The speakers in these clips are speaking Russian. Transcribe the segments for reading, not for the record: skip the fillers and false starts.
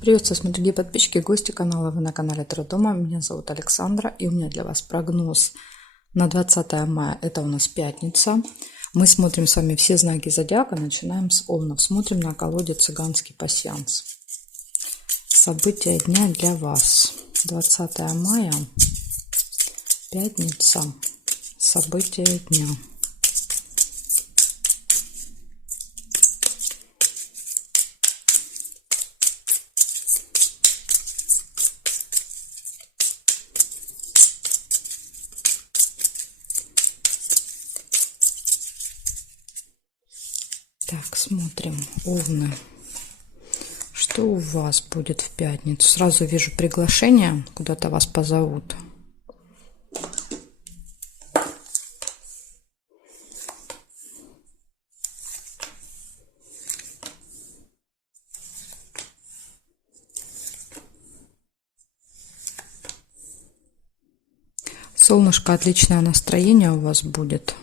Приветствую, смотрите, подписчики, гости канала. Вы на канале Таро Дома. Меня зовут Александра, и у меня для вас прогноз на 20 мая. Это у нас пятница. Мы смотрим с вами все знаки зодиака. Начинаем с Овнов. Смотрим на колоде «Цыганский пасьянс». События дня для вас. 20 мая, пятница. События дня. Так, смотрим, Овны. Что у вас будет в пятницу? Сразу вижу приглашение, куда-то вас позовут. Солнышко, отличное настроение у вас будет.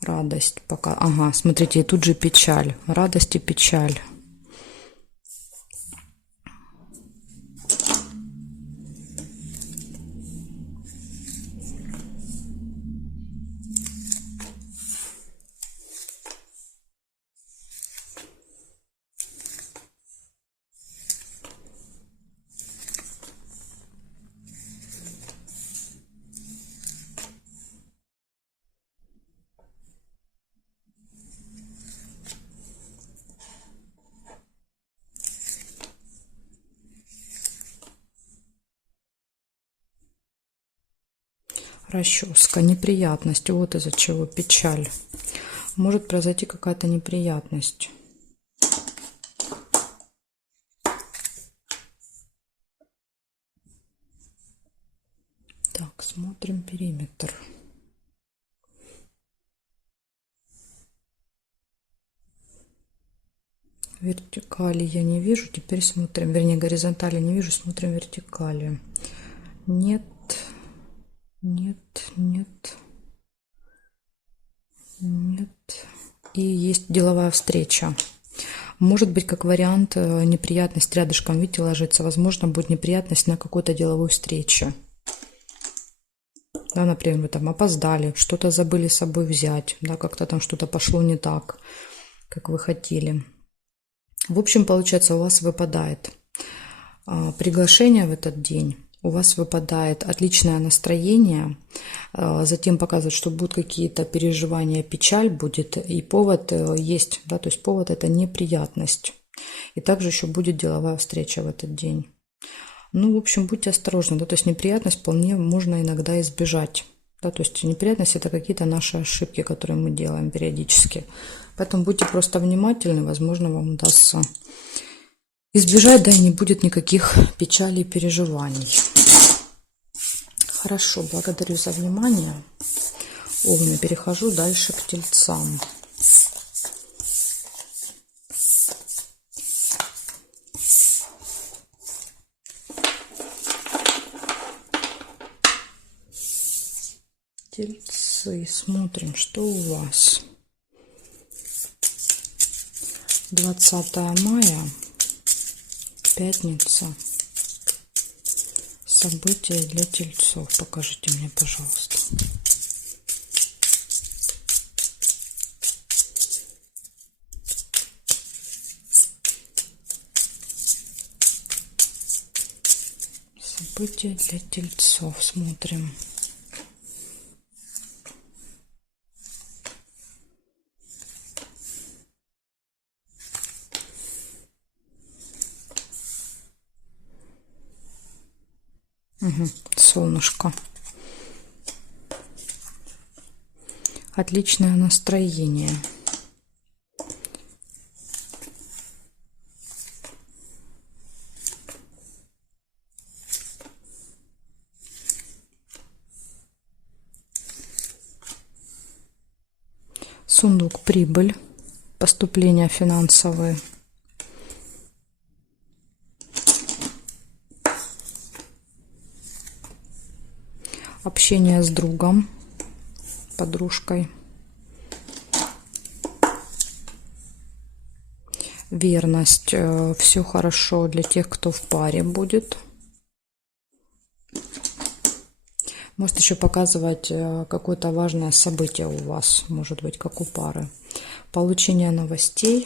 Радость пока. Ага, смотрите, и тут же печаль. Радость и печаль. Расческа, неприятность. Вот из-за чего печаль. Может произойти какая-то неприятность. Так, смотрим периметр. Вертикали я не вижу. Теперь смотрим, вернее, горизонтали не вижу. Смотрим вертикали. Нет. Нет, нет, нет. И есть деловая встреча. Может быть, как вариант, неприятность рядышком, видите, ложится. Возможно, будет неприятность на какой-то деловой встрече. Да, например, вы там опоздали, что-то забыли с собой взять, да, как-то там что-то пошло не так, как вы хотели. В общем, получается, у вас выпадает приглашение в этот день. У вас выпадает отличное настроение, затем показывает, что будут какие-то переживания, печаль будет, и повод есть, да, то есть повод это неприятность. И также еще будет деловая встреча в этот день. Ну, в общем, будьте осторожны, да, то есть неприятность вполне можно иногда избежать. Да, то есть неприятность это какие-то наши ошибки, которые мы делаем периодически. Поэтому будьте просто внимательны, возможно, вам удастся избежать, да, и не будет никаких печалей и переживаний. Хорошо, благодарю за внимание. Овны, перехожу дальше к Тельцам. Тельцы, смотрим, что у вас. 20 мая. Пятница. События для тельцов. Покажите мне, пожалуйста. События для тельцов. Смотрим. Угу, солнышко. Отличное настроение. Сундук прибыль. Поступления финансовые. Общение с другом, подружкой. Верность. Все хорошо для тех, кто в паре будет. Может еще показывать какое-то важное событие у вас, может быть, как у пары. Получение новостей.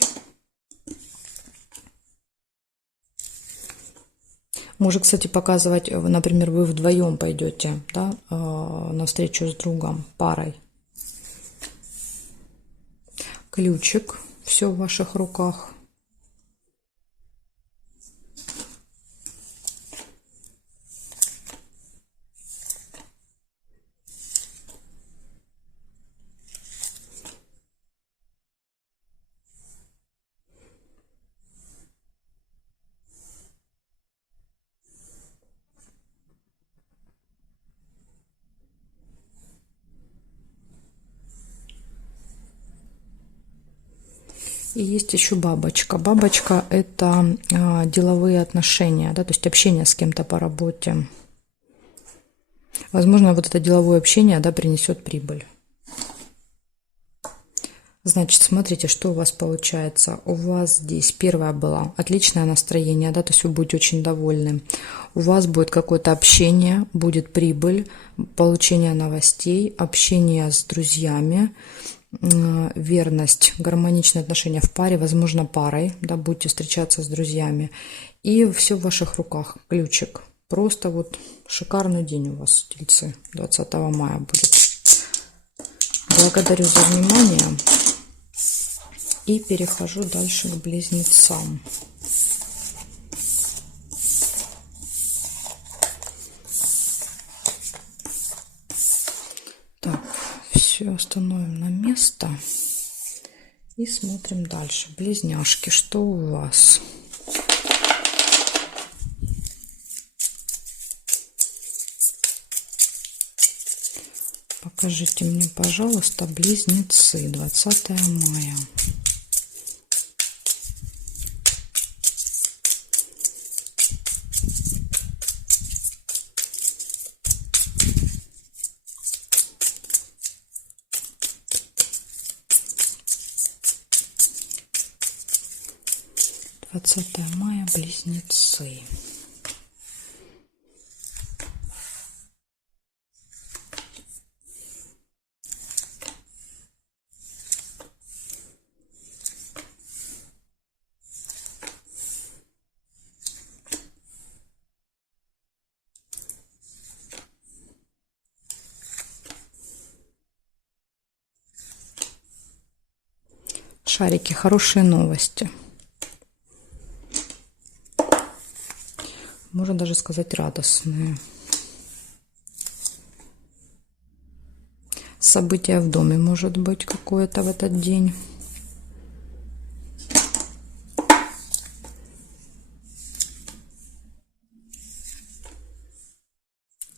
Может, кстати, показывать, например, вы вдвоем пойдете, да, на встречу с другом, парой. Ключик. Все в ваших руках. И есть еще бабочка. Бабочка – это деловые отношения, да, то есть общение с кем-то по работе. Возможно, вот это деловое общение, да, принесет прибыль. Значит, смотрите, что у вас получается. У вас здесь первое было отличное настроение, да, то есть вы будете очень довольны. У вас будет какое-то общение, будет прибыль, получение новостей, общение с друзьями, верность, гармоничные отношения в паре, возможно, парой, да, будете встречаться с друзьями. И все в ваших руках, ключик. Просто вот шикарный день у вас, тельцы, 20 мая будет. Благодарю за внимание. И перехожу дальше к близнецам. Так, все остановим на место. И смотрим дальше. Близняшки, что у вас? Покажите мне, пожалуйста, близнецы, 20 мая. Мая, близнецы. Шарики, хорошие новости. Можно даже сказать радостные. Событие в доме может быть какое-то в этот день.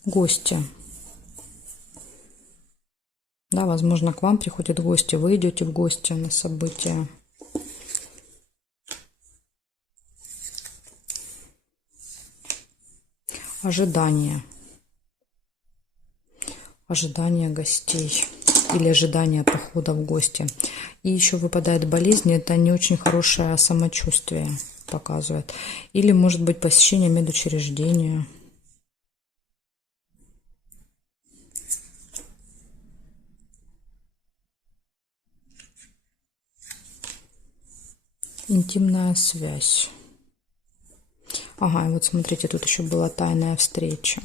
Гости. Да, возможно, к вам приходят гости. Вы идете в гости на событие. Ожидание. Ожидание гостей. Или ожидание похода в гости. И еще выпадает болезнь. Это не очень хорошее самочувствие показывает. Или может быть посещение медучреждения. Интимная связь. Ага, и вот смотрите, тут еще была тайная встреча.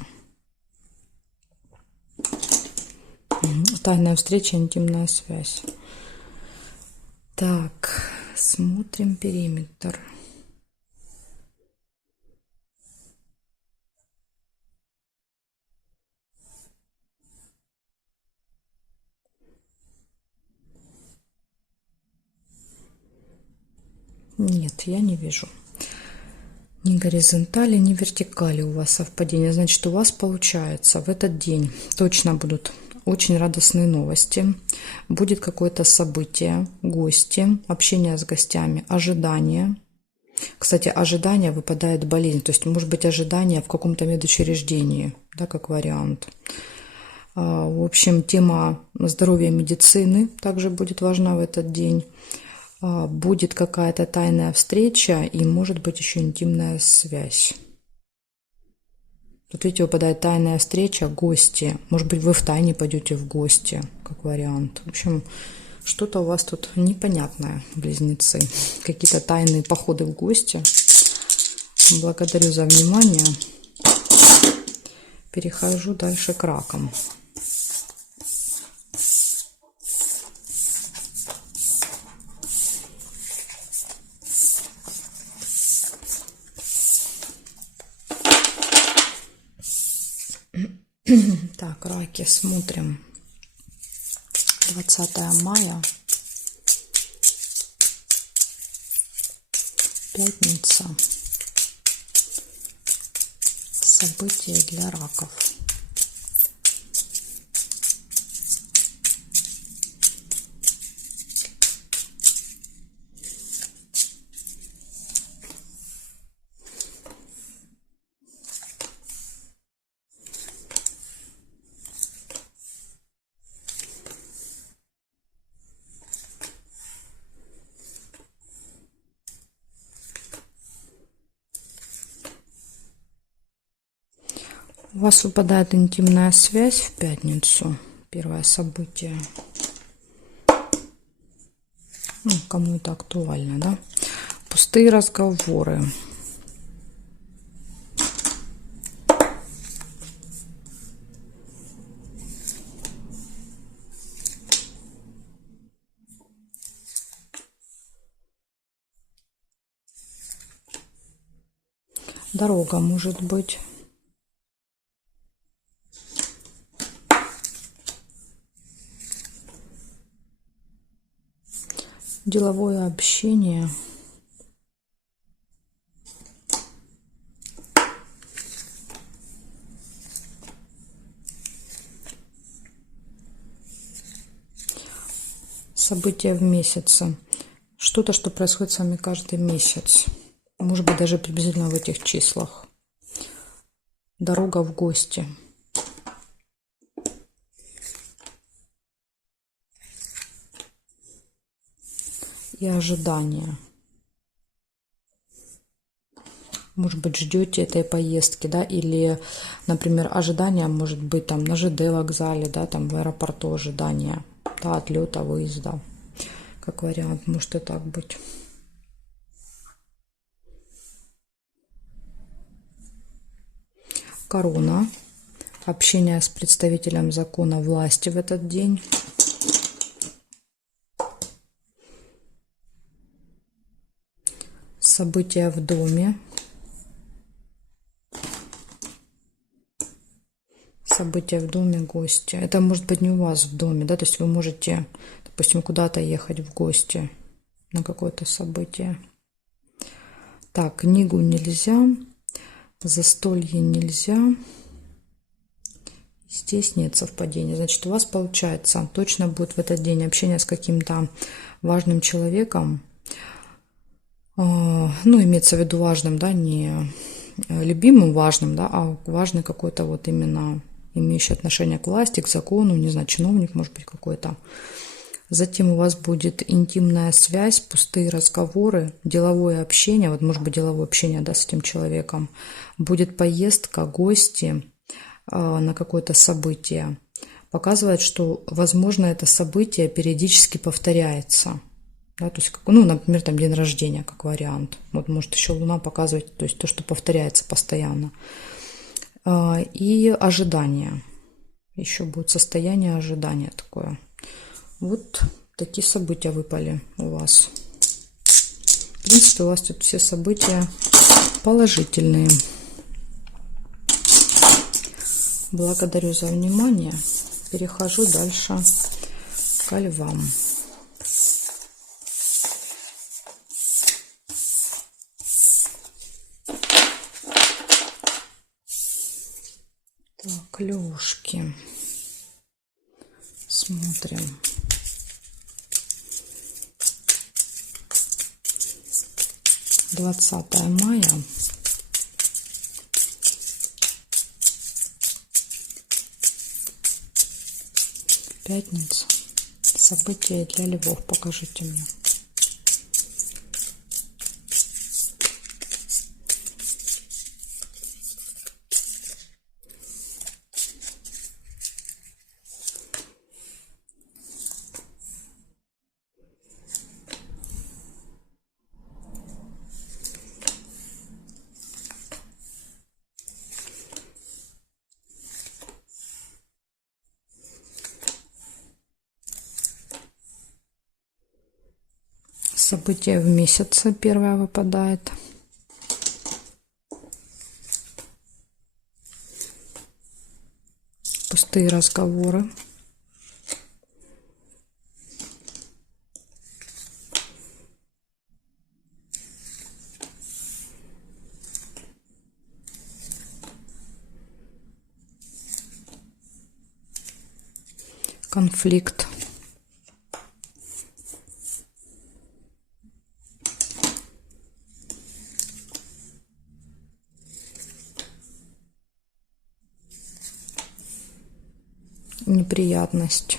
Тайная встреча, интимная связь. Так, смотрим периметр. Нет, я не вижу ни горизонтали, ни вертикали у вас совпадения. Значит, у вас получается в этот день точно будут очень радостные новости. Будет какое-то событие, гости, общение с гостями, ожидание. Кстати, ожидание выпадает болезнь. То есть, может быть, ожидание в каком-то медучреждении, да, как вариант. В общем, тема здоровья, медицины также будет важна в этот день. будет какая-то тайная встреча и может быть еще интимная связь. Тут, видите, выпадает тайная встреча, гости. Может быть, вы втайне пойдете в гости, как вариант. В общем, что-то у вас тут непонятное, близнецы. Какие-то тайные походы в гости. Благодарю за внимание. Перехожу дальше к ракам. Так, раки, смотрим. 20 мая. Пятница. События для раков. У вас выпадает интимная связь в пятницу. Первое событие. Ну, кому это актуально, да? Пустые разговоры. Дорога может быть. Деловое общение. События в месяце. Что-то, что происходит с вами каждый месяц. Может быть, даже приблизительно в этих числах. Дорога в гости. И ожидания. Может быть, ждете этой поездки, да, или, например, ожидания может быть там на ЖД вокзале, да, там в аэропорту ожидания, да, отлета, выезда, как вариант, может и так быть. Корона. Общение с представителем закона власти в этот день. События в доме. События в доме, гости. Это может быть не у вас в доме, да, то есть вы можете, допустим, куда-то ехать в гости на какое-то событие. Так, книгу нельзя, застолье нельзя. Здесь нет совпадения. Значит, у вас получается, точно будет в этот день общение с каким-то важным человеком. Ну, имеется в виду важным, да, не любимым важным, да, а важный какой-то вот именно имеющий отношение к власти, к закону, не знаю, чиновник, может быть, какой-то. Затем у вас будет интимная связь, пустые разговоры, деловое общение, вот может быть деловое общение, да, с этим человеком. Будет поездка, гости на какое-то событие. Показывает, что, возможно, это событие периодически повторяется. Да, то есть, ну, например, там день рождения, как вариант. Вот может еще Луна показывать, то есть то, что повторяется постоянно. И ожидание. Еще будет состояние ожидания такое. Вот такие события выпали у вас. В принципе, у вас тут все события положительные. Благодарю за внимание. Перехожу дальше к львам. Так, лёшки. Смотрим. Двадцатое мая. Пятница. События для львов. Покажите мне. События в месяце первое выпадает. Пустые разговоры. Конфликт. Неприятность.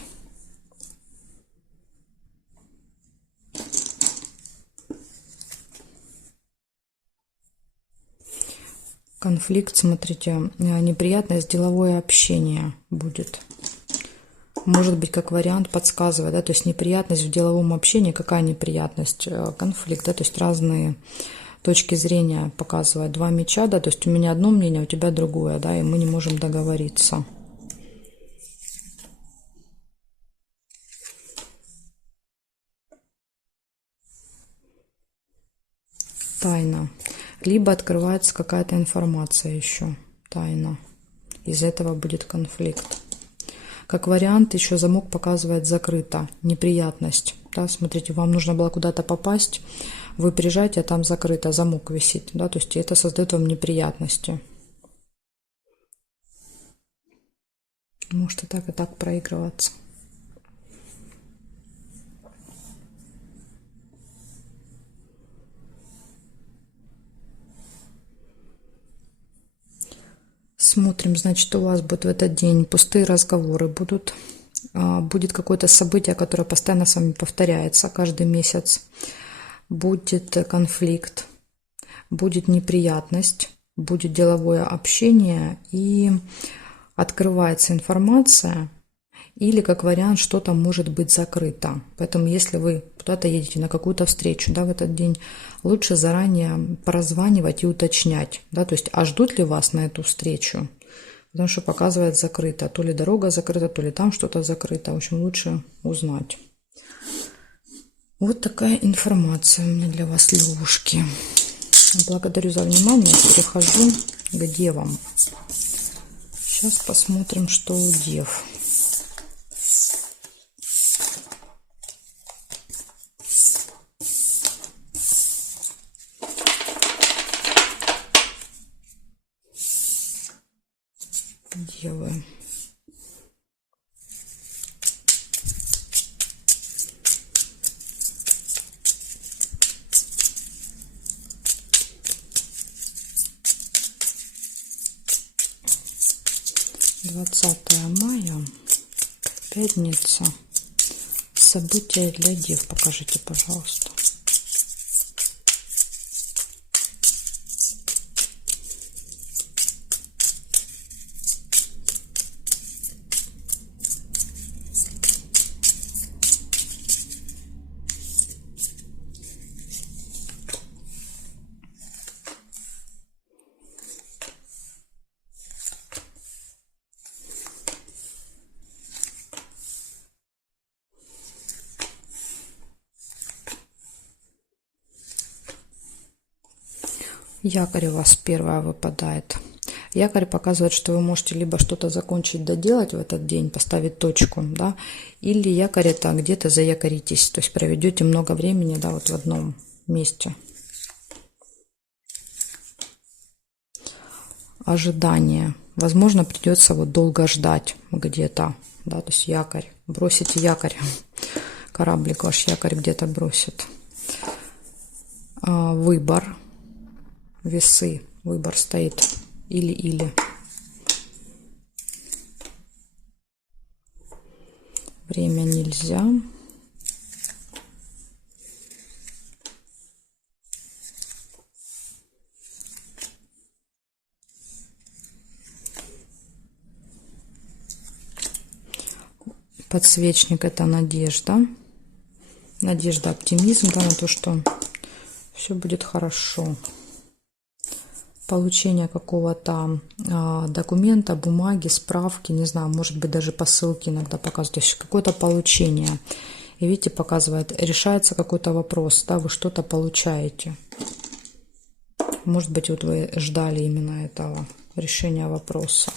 Конфликт, смотрите, неприятность, деловое общение будет. Может быть, как вариант подсказывает, да, то есть неприятность в деловом общении. Какая неприятность? Конфликт, да, то есть разные точки зрения показывают. Два меча, да, то есть у меня одно мнение, у тебя другое, да, и мы не можем договориться. Тайна. Либо открывается какая-то информация еще. Тайна. Из этого будет конфликт. Как вариант, еще замок показывает закрыто. Неприятность. Да, смотрите, вам нужно было куда-то попасть. Вы приезжаете, а там закрыто, замок висит. Да, то есть это создает вам неприятности. Может и так проигрываться. Смотрим, значит, у вас будет в этот день пустые разговоры будут. Будет какое-то событие, которое постоянно с вами повторяется каждый месяц. Будет конфликт, будет неприятность, будет деловое общение и открывается информация. Или, как вариант, что-то может быть закрыто. Поэтому, если вы куда-то едете на какую-то встречу, да, в этот день, лучше заранее прозванивать и уточнять, да, то есть, а ждут ли вас на эту встречу? Потому что показывает закрыто. То ли дорога закрыта, то ли там что-то закрыто. В общем, лучше узнать. Вот такая информация у меня для вас, левушки. Благодарю за внимание. Перехожу к девам. Сейчас посмотрим, что у дев. Девы. Двадцатое мая, пятница. События для дев покажите, пожалуйста. Якорь у вас первое выпадает. Якорь показывает, что вы можете либо что-то закончить, доделать в этот день, поставить точку, да, или якорь это где-то заякоритесь, то есть проведете много времени, да, вот в одном месте. Ожидание. Возможно, придется вот долго ждать где-то, да, то есть якорь. Бросите якорь. Кораблик ваш якорь где-то бросит. Выбор. Весы. Выбор стоит или-или. Время нельзя. Подсвечник это надежда. Надежда, оптимизм, да, на то, что все будет хорошо. Получение какого-то документа, бумаги, справки, не знаю, может быть даже посылки иногда показывают, то есть какое-то получение. И видите, показывает, решается какой-то вопрос, да, вы что-то получаете. Может быть, вот вы ждали именно этого решения вопроса.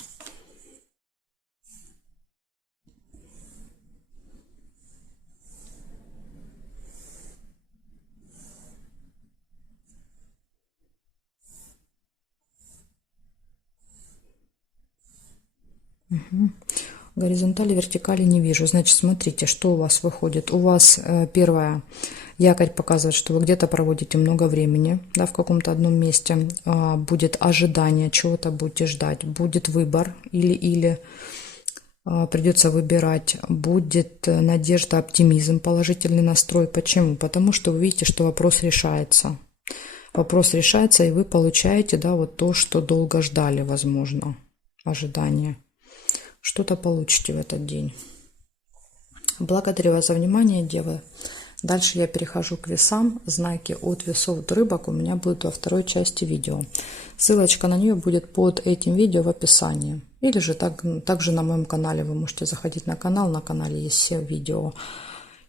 Угу. Горизонтали, вертикали не вижу. Значит, смотрите, что у вас выходит. У вас первое, якорь показывает, что вы где-то проводите много времени, да, в каком-то одном месте. Будет ожидание, чего-то будете ждать. Будет выбор или придется выбирать. Будет надежда, оптимизм, положительный настрой. Почему? Потому что вы видите, что вопрос решается. Вопрос решается, и вы получаете, да, вот то, что долго ждали, возможно, ожидание. Что-то получите в этот день. Благодарю вас за внимание, девы. Дальше я перехожу к весам. Знаки от весов до рыбок у меня будут во второй части видео. Ссылочка на нее будет под этим видео в описании. Или же также на моем канале. Вы можете заходить на канале есть все видео.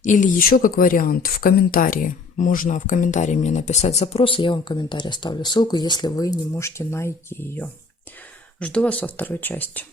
Или еще как вариант в комментарии. Можно в комментарии мне написать запрос, и я вам в комментарии оставлю ссылку, если вы не можете найти ее. Жду вас во второй части.